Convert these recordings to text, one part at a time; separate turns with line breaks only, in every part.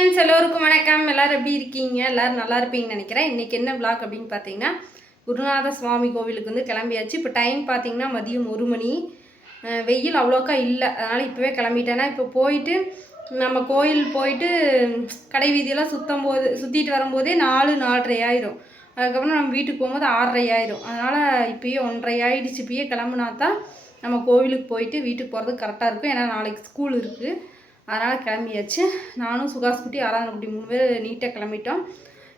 Friends எல்லோருக்கும் வணக்கம். எல்லாரும் எப்படி இருக்கீங்க? எல்லோரும் நல்லா இருப்பீங்கன்னு நினைக்கிறேன். இன்றைக்கி என்ன vlog அப்படின்னு பார்த்தீங்கன்னா குருநாத சுவாமி கோவிலுக்கு வந்து கிளம்பியாச்சு. இப்போ டைம் பார்த்தீங்கன்னா மதியம் ஒரு மணி. வெயில் அவ்வளோக்கா இல்லை. அதனால் இப்போவே கிளம்பிட்டேன்னா இப்போ போயிட்டு நம்ம கோயில் போயிட்டு கடை வீதியெல்லாம் சுத்தம் போது சுற்றிட்டு வரும்போதே நாலு நாலரை ஆயிரும். அதுக்கப்புறம் நம்ம வீட்டுக்கு போகும்போது ஆறரை ஆயிரும். அதனால் இப்போயே ஒன்றரை ஆயிடுச்சு. இப்போயே கிளம்புனா தான் நம்ம கோவிலுக்கு போயிட்டு வீட்டுக்கு போகிறதுக்கு கரெக்டாக இருக்கும். ஏன்னா நாளைக்கு ஸ்கூல் இருக்குது அதனால் கிளம்பியாச்சு. நானும் சுகாஸ் குட்டி ஆராதனை குட்டி மூணு பேர் நீட்டாக கிளம்பிட்டோம்.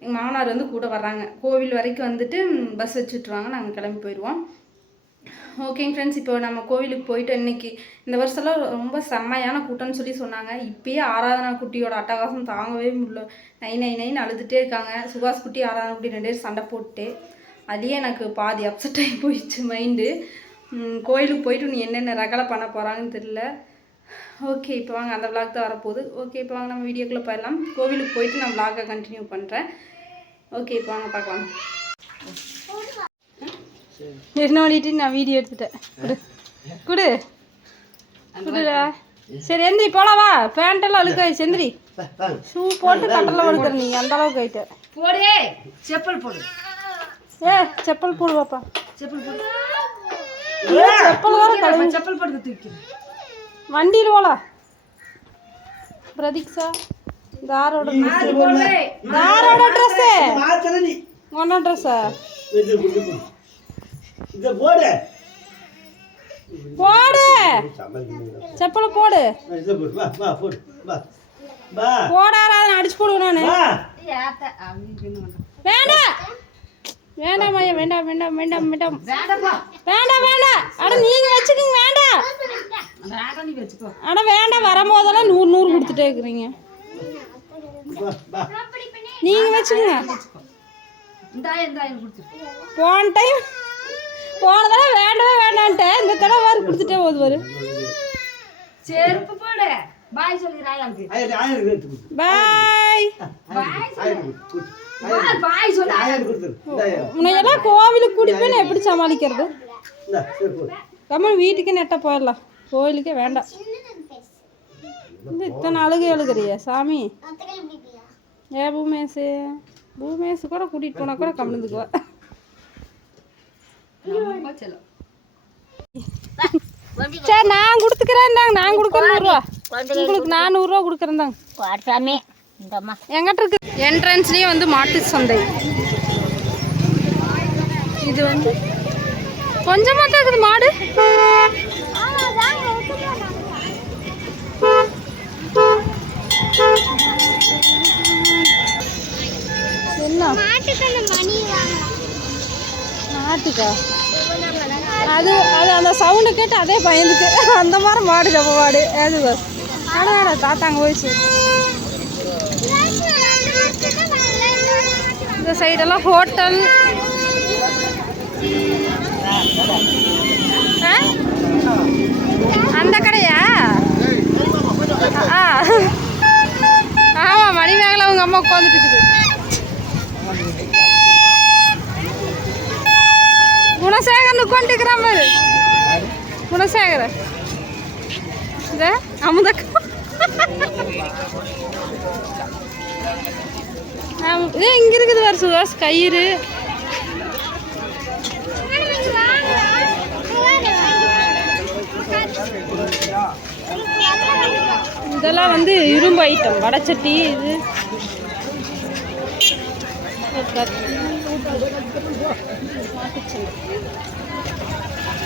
எங்கள் மாமனார் வந்து கூட வர்றாங்க. கோவில் வரைக்கும் வந்துட்டு பஸ் வச்சுட்ருவாங்க நாங்கள் கிளம்பி போயிடுவோம் ஓகேங்க ஃப்ரெண்ட்ஸ் இப்போ நம்ம கோவிலுக்கு போயிட்டு இன்றைக்கி இந்த வருஷம்லாம் ரொம்ப செம்மையான கூட்டம்னு சொல்லி சொன்னாங்க. இப்பயே ஆராதனா குட்டியோட அட்டகாசம் தாங்கவே முடியல. நை நை நைன்னு அழுதுகிட்டே இருக்காங்க. சுபாஷ் குட்டி ஆராதனா குட்டி ரெண்டு பேரும் சண்டை போட்டு அதுலேயே எனக்கு பாதி அப்செட் ஆகி போயிடுச்சு மைண்டு கோயிலுக்கு போயிட்டு நீ என்னென்ன ரகலை பண்ண போகிறாங்கன்னு தெரியல. ஓகே இப்போ வாங்க அந்த vlog தான் வரப்போகுது. ஓகே இப்போ வாங்க நம்ம வீடியோக்குள்ளே போயிடலாம். கோவிலுக்கு போயிட்டு நான் vlog-அ கண்டினியூ பண்ணுறேன் ஓகே இப்போ வாங்க பார்க்கலாம். என்ன ஓடிட்டு நான் வீடியோ எடுத்துட்டேன். குடு. குடு. குடுடா. சரி எந்திரி போலாம் வா. பேண்ட்டெல்லாம் அழுக்காயிடுச்சு எந்திரி ஷூ போட்டு கட்டல வழுக்கிற நீ அந்த அளவுக்கு ஆயிட்ட
போடு. செப்பல் போடு.
ஏ செப்பல் போடு பாப்பா.
செப்பல் போடு.
செப்பல் கழுவி
செப்பல் போட்டு தூக்கிறேன்
வண்டியில் போலாம். பிரதீக்ஷா தாரோட ட்ரெஸ் தாரோட ட்ரெஸ்ஸு ஒன்றா ட்ரெஸ்ஸா
இத போடு.
போடு. செப்பலை போடு.
இத போடு. வா வா போடு. வா. வா.
போடாரா அடிச்சு போடுவேன் நான். வேண்டாம் வேண்டாம் ஐயா வேண்டாம் வேண்டாம் வேண்டாம் வேண்டாம். வேண்டாம் வேண்டாம். அட நீங்க வச்சுக்கோங்க வேண்டாம்.
வேண்டாம் நீ வச்சுக்கோ
அட வேண்டாம் வரும்போதெல்லாம் நூறு நூறு கொடுத்துட்டே இருக்கிறீங்க. நீங்க வச்சுக்கோங்க. போன டைம் போன தடவை வேண்டவே வேண்டான்ட்டேன் இந்த தடவை வேறு கொடுத்துட்டே போகுது வரு
செருப்பு போடு. பாய் சொல்லிடுறாய் பாய்
பாய் உன்னையெல்லாம் கோவிலுக்கு கூட்டிட்டு போய் நான் எப்படி சமாளிக்கிறது? கம்மல் வீட்டுக்கே நெட்ட போயிடலாம். கோயிலுக்கே வேண்டாம். இத்தனை அழுகு அழுகிறியா சாமி. ஏ பூமேசு. பூமேசு கூட கூட்டிகிட்டு போனால் கூட கம்மிந்துக்குவா சரி நான் கொடுத்துக்கிறேன் தாங்க நான் கொடுக்குறேன் நூறுரூவா. உங்களுக்கு நான் நூறுரூவா கொடுக்குறேன் தாங்க எங்கிட்ட இருக்கு? என்ட்ரன்ஸ்லேயே வந்து மாட்டு சந்தை. இது வந்து கொஞ்சமாக தான் இருக்குது மாடு. என்ன? மாட்டுக்கா? அது அது அந்த சவுண்டு கேட்டு அதே பயந்துக்கு அந்த மாதிரி மாடு நம்ம மாடு. அது அட தாத்தாங்க போயிடுச்சு. இந்த சைடெல்லாம் ஹோட்டல். அந்த கடையா? ஆ. ஆமாம் மணிமேகலை அவங்க அம்மா உட்காந்துட்டு இருக்குது. குணசேகரன் உட்காந்துக்கிறான் பாரு. குணசேகரன். இந்த அமுதக்கா. இதே இங்க இருக்குது வேறு சுகாஸ் கயிறு. இதெல்லாம் வந்து இரும்பு ஐட்டம் வடச்சட்டி இது.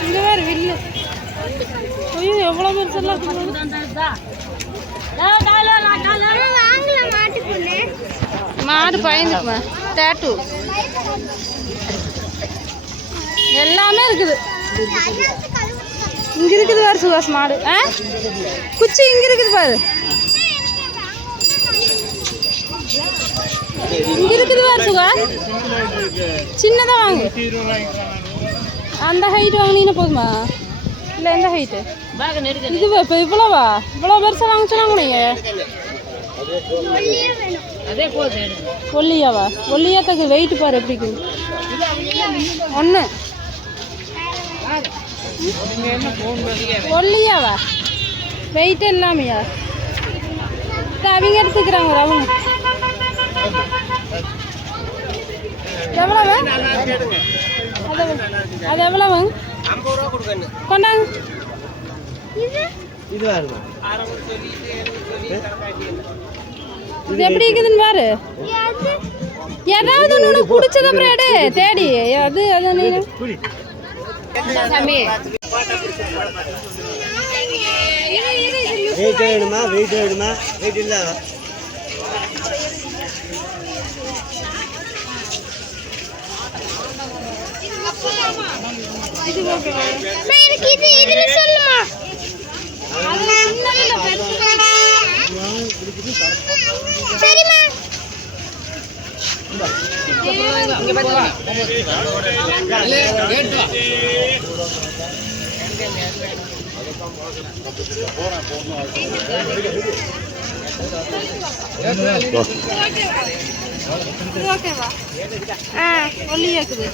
இங்க வேற வில்லு. ஐயோ எவ்வளோ பெருசெல்லாம் இருக்குது மாடு பயந்துக்குமா டேட்டு எல்லாமே இருக்குது. இங்க இருக்குது பாரு சுகாஸ் மாடு. ஆ? குச்சி இங்க இருக்குது பாரு. இங்க இருக்குது பாரு சுகாஸ் சின்னதா வாங்கு. அந்த ஹைட் வாங்கினீங்கன்னா போதுமா? இல்லை எந்த ஹைட்டு இது இப்போ இவ்வளோவா? இவ்வளோ பெருசாக வாங்க சொன்னாங்க நீங்கள் ஒல்லியாவா? ஒல்லியாத்தக்கு வெயிட் பாரு எப்படி ஒன்று ஒல்லியாவா? வெயிட் இல்லாமையா? அவங்க எடுத்துக்கிறாங்க அவங்க எவ்வளவு? அது எவ்வளவு? கொண்டாங்க.
இது வேறுமா
இது எப்படி இருக்குதுன்னு பாரு. ஏதாவது உனக்கு பிடிச்சத எடு தேடி. அது அது நீ
சாமி.
வெயிட் வேணுமா? வெயிட் வேணுமா? வெயிட் இல்லை.
எனக்கு இது இதுல சொல்லுமா. சரிம்மா.
ஓகேவா? ஆ ஒல்லி இருக்குது.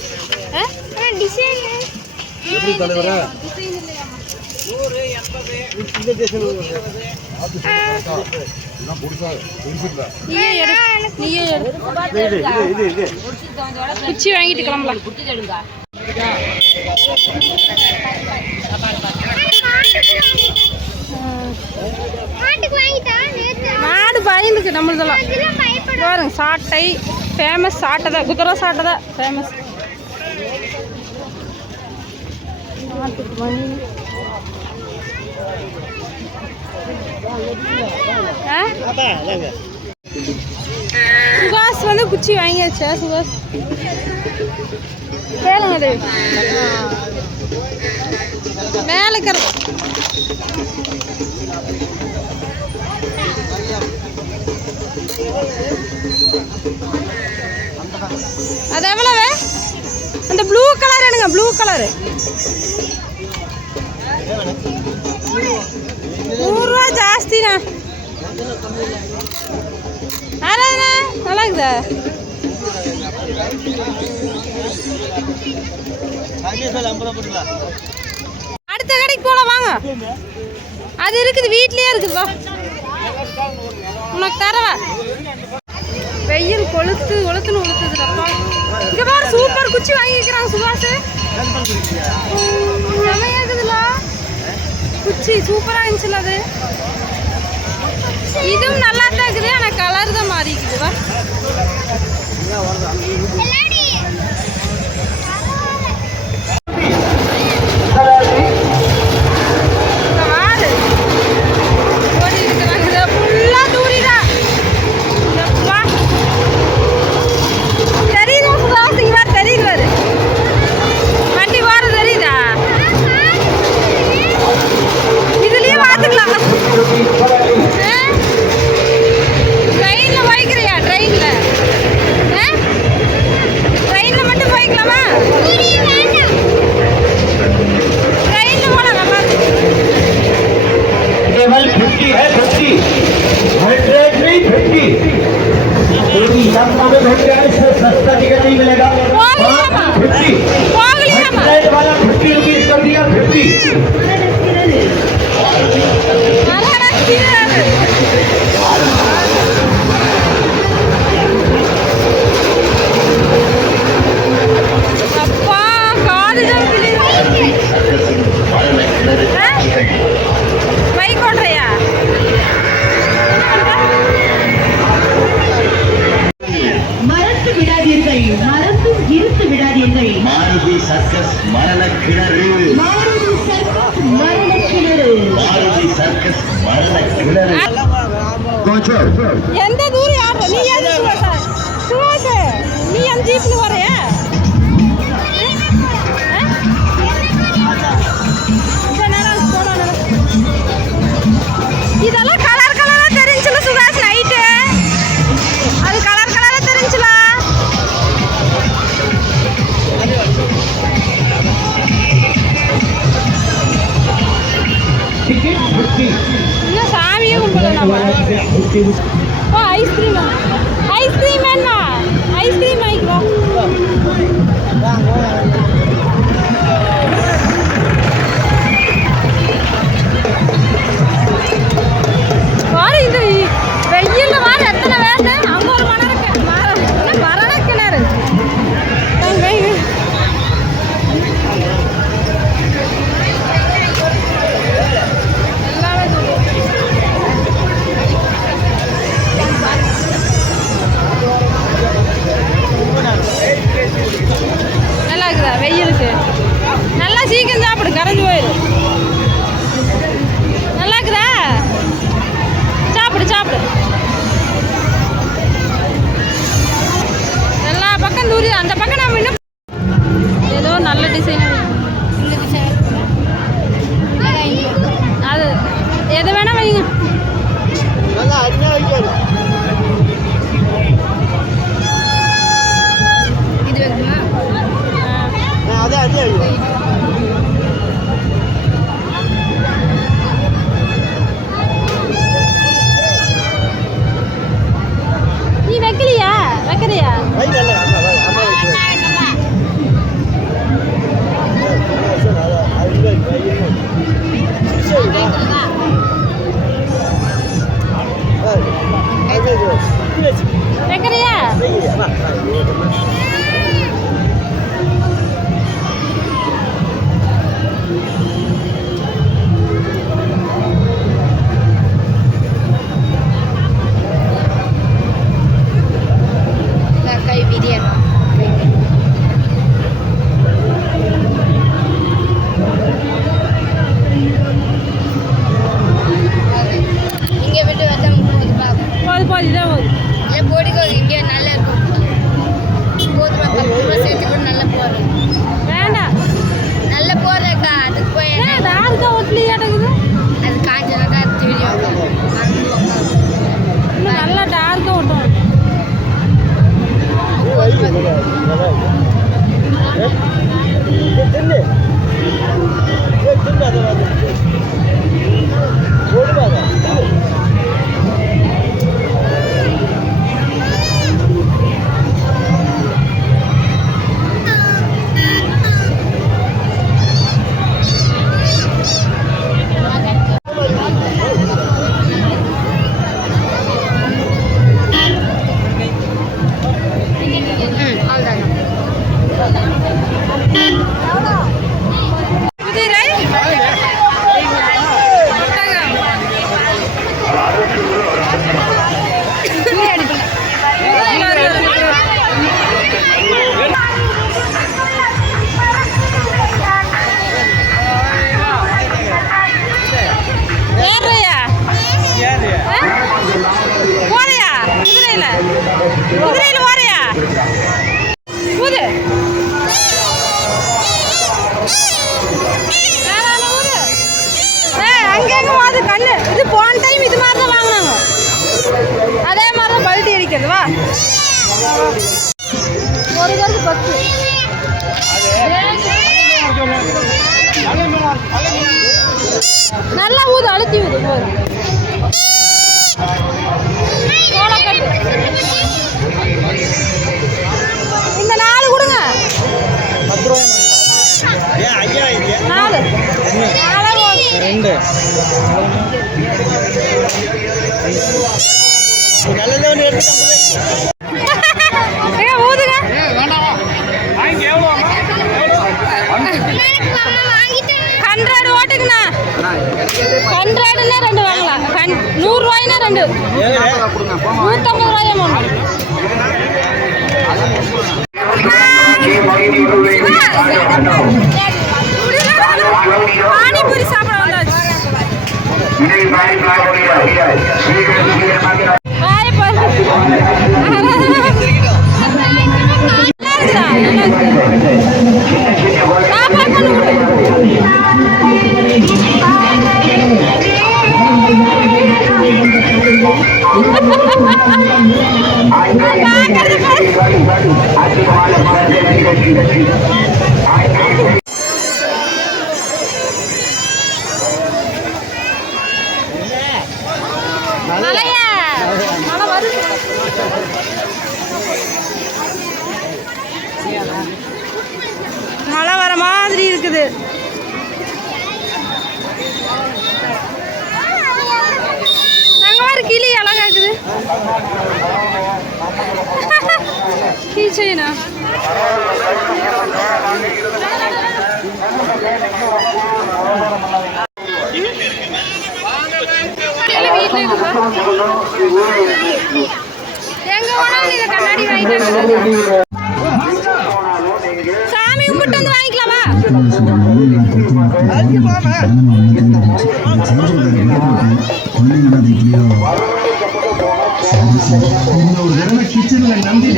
ஆ
டிசைன்
எப்படி தலைவரா? இந்த டிசைன்
குச்சி வாங்கிட்டு கிளம்பலாம். மாடு பயந்துக்கு நம்மளதெல்லாம். பாருங்க சாட்டை. ஃபேமஸ் சாட்டை தான் குதிரை சாட்டை தான் ஃபேமஸ் நாட்டுக்கு மணி. சுபாஷ் வந்து குச்சி வாங்கியாச்சா சுபாஷ்? கேளுங்க அது மேலே இருக்கிற அது எவ்வளவு? அந்த ப்ளூ கலர் எடுங்க ப்ளூ கலரு நூறுரூவா ஜாஸ்திண்ணா அதாண்ணா நல்லா இருக்குதா அடுத்த கடைக்கு போகலாம் வாங்க. அது இருக்குது வீட்லயே இருக்குதுப்பா உனக்கு தரவா? வெயில் கொளுத்து கொளுத்துன்னு கொளுத்துதுலப்பா இங்க பாரு சூப்பர் குச்சி வாங்கிக்கிறாங்க சுபாஷ். செமையா குச்சி சூப்பராக இருந்துச்சுல அது. இதுவும் நல்லா தான் இருக்குது ஆனால் கலர் தான்
மாறிக்குதுவா Yeah!
எந்த தூரம் யார்? நீ எது சுவாச நீ என் ஜீப்னு வரைய இதெல்லாம் கலர் கலராக தெரிஞ்சுல சுகாஷ் நைட்டு அது கலர் கலராக தெரிஞ்சுல. ಓ ಐಸ್ ಕ್ರೀಮ್ ಐಸ್ ಕ್ರೀಮ್ ಅಣ್ಣ ಐಸ್ ಕ್ರೀಮ್ ಐಕ್ಲೋ Bir இருக்குது. கிளி அழகா இருக்குது. எங்க வேணாலும் நீங்க கண்ணாடி வாங்கிட்டு கருத்துக்களை சொல்கிறாங்க நான் கொடுத்து குழந்தைங்க எப்படியோ இந்த
ஒரு தடவை கிச்சன்ல நம்பி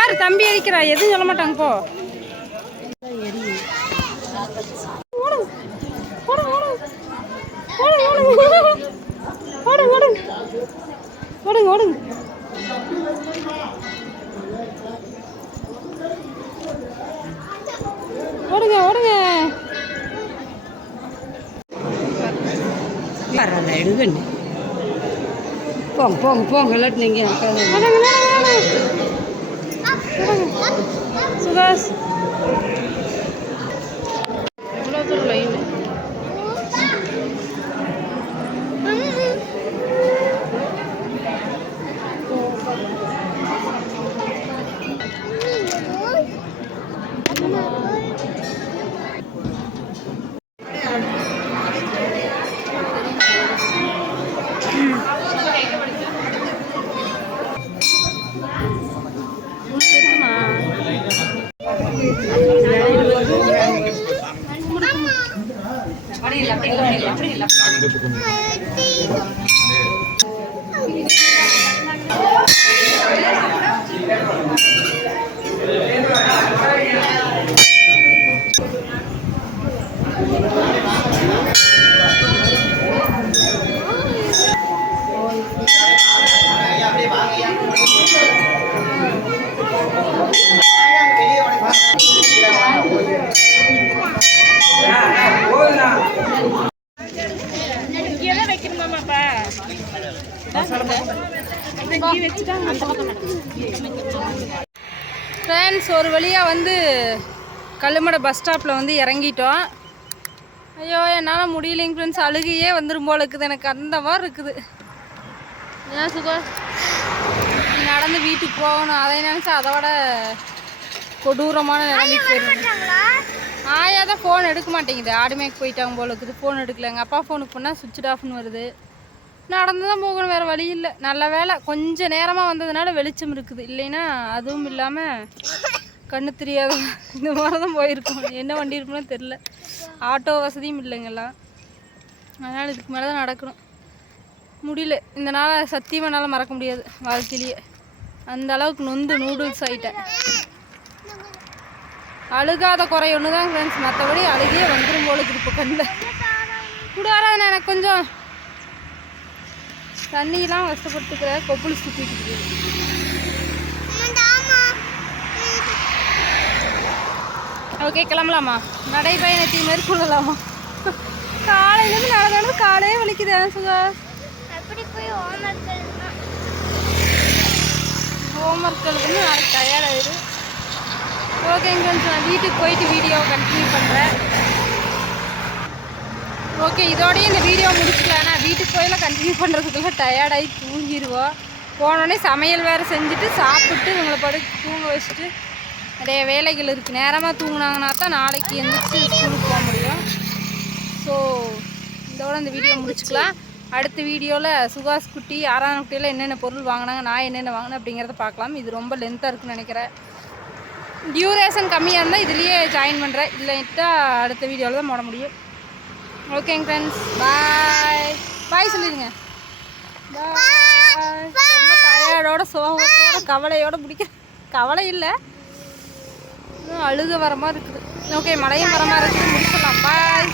பாரு தம்பி எரிக்கிறா எதுவும் சொல்ல மாட்டாங்க போ. ஓடுங்க ஓடுங்க. ஓடுங்க ஓடுங்க.
ஓடுங்க ஓடுங்க போங்க போங்க போங்க இல்லாட்டி நீங்கள்
சுகாஷ் கல்லுமடை பஸ் ஸ்டாப்பில் வந்து இறங்கிட்டோம். ஐயோ என்னால் முடியலைங்க ஃப்ரெண்ட்ஸ் அழுகையே வந்துடும் போல இருக்குது. எனக்கு அந்த மாதிரி இருக்குது. ஏன் சுகா? நடந்து வீட்டுக்கு போகணும். அதை நினச்சா அதை விட கொடூரமான நிலைமைக்கு போயிடும் ஆயா தான் ஃபோன் எடுக்க மாட்டேங்குது. ஆடுமேக்கு போயிட்டாங்க போல இருக்குது. ஃபோன் எடுக்கல எங்கள் அப்பா ஃபோனுக்கு பண்ணால் சுவிட்ச் ஆஃப்னு வருது. நடந்து தான் போகணும். வேறு வழி இல்லை. நல்ல வேலை கொஞ்சம் நேரமாக வந்ததுனால வெளிச்சம் இருக்குது. இல்லைன்னா அதுவும் இல்லாமல் கண்ணு தெரியாத இந்த மாதிரி தான் போயிருக்கோம். என்ன வண்டி இருக்குன்னு தெரில ஆட்டோ வசதியும் இல்லைங்கெல்லாம் அதனால் இதுக்கு மேலே தான் நடக்கணும். முடியல. இந்த நாளை சத்தியமாக என்னால் மறக்க முடியாது வாழ்க்கையிலேயே. அந்த அளவுக்கு நொந்து நூடுல்ஸ் ஆகிட்டேன் அழுகாத குறை ஒன்று தான் ஃப்ரெண்ட்ஸ் மற்றபடி அழுகியே வந்துடும் போல இப்போ கண்ணில். கூடாராதண்ணா எனக்கு கொஞ்சம் தண்ணியெலாம் கஷ்டப்பட்டுக்கிற கொப்புளு சுற்றிட்டு இருக்குது ஓகே கிளம்பலாமா நடைபயணத்தை மேற்கொள்ளலாமா? காலையிலேருந்து நடந்து காலையே வலிக்குது சுகா.
அப்படி போய் ஹோம்ஒர்க் எழுதணும்
ஹோம்ஒர்க்களுக்கு வந்து நாளைக்கு தயாராகிடு ஓகேங்க ஃப்ரெண்ட்ஸ் நான் வீட்டுக்கு போயிட்டு வீடியோ கண்டினியூ பண்ணுறேன் ஓகே இதோடய இந்த வீடியோ முடிச்சுக்கலாம் நான் வீட்டுக்கு போயெல்லாம் கண்டினியூ பண்ணுறதுக்குள்ள டயர்டாகி தூங்கிடுவோம் போனோடனே சமையல் வேறு செஞ்சுட்டு சாப்பிட்டு இவங்களை படுத்து தூங்க வச்சுட்டு நிறைய வேலைகள் இருக்குது நேரமாக தூங்குனாங்கன்னா தான் நாளைக்கு எந்திரிச்சு ஸ்கூலுக்கு போக முடியும். ஸோ இதோட இந்த வீடியோ முடிச்சுக்கலாம். அடுத்த வீடியோவில் சுகாஸ் குட்டி ஆறாம் குட்டியில் என்னென்ன பொருள் வாங்கினாங்க நான் என்னென்ன வாங்கினேன் அப்படிங்கிறத பார்க்கலாம். இது ரொம்ப லென்த்தாக இருக்குன்னு நினைக்கிறேன். டியூரேஷன் கம்மியாக இருந்தால் இதுலேயே ஜாயின் பண்ணுறேன் இல்லைட்டா அடுத்த வீடியோவில் தான் போட முடியும். ஓகேங்க ஃப்ரெண்ட்ஸ் பாய் பாய் சொல்லிடுங்க பாய் ரொம்ப டயர்டோட சோகத்தோட கவலையோட பிடிக்க கவலை இல்லை. அழுக வர மாதிரி இருக்குது. ஓகே மழையும் வர மாதிரி இருக்குது. முடிச்சிடலாம். பாய்